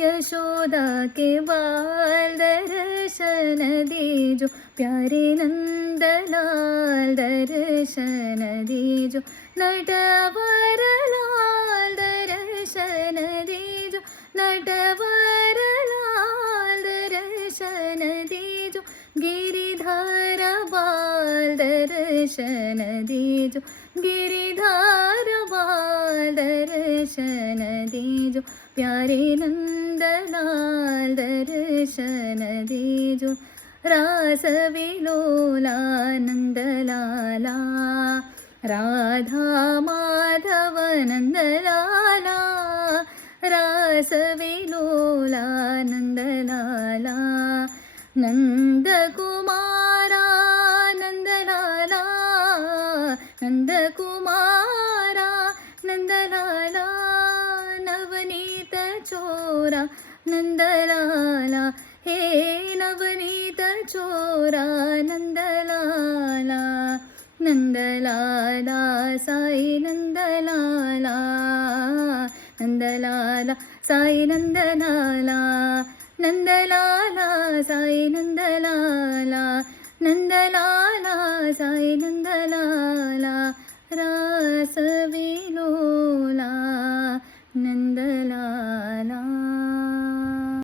यशोदा के बाल दर्शन दीजो, प्यारे नंदलाल दर्शन दीजो, नटवर लाल दर्शन दीजो, नटवर लाल दर्शन दीजो, गिरिधर बाल दर्शन दीजो, गिरिधर बाल दर्शन दीजो, प्यारे नंदलाल दर्शन दीजो, रास विलोला नंदलाला, राधा माधव नंदलाला, रास विलोला नंदलाला, नंदकुमारा नंदलाला, नंदकुमारा नंदलाला, नवनीत चोरा नंदलाला, हे नवनीत चोरा नंदलाला, नंदलाला साई नंदलाला, नंदलाला साई नंदलाला, नंदलाला साई नंदलाला, नंदलाला साई नंदलाला.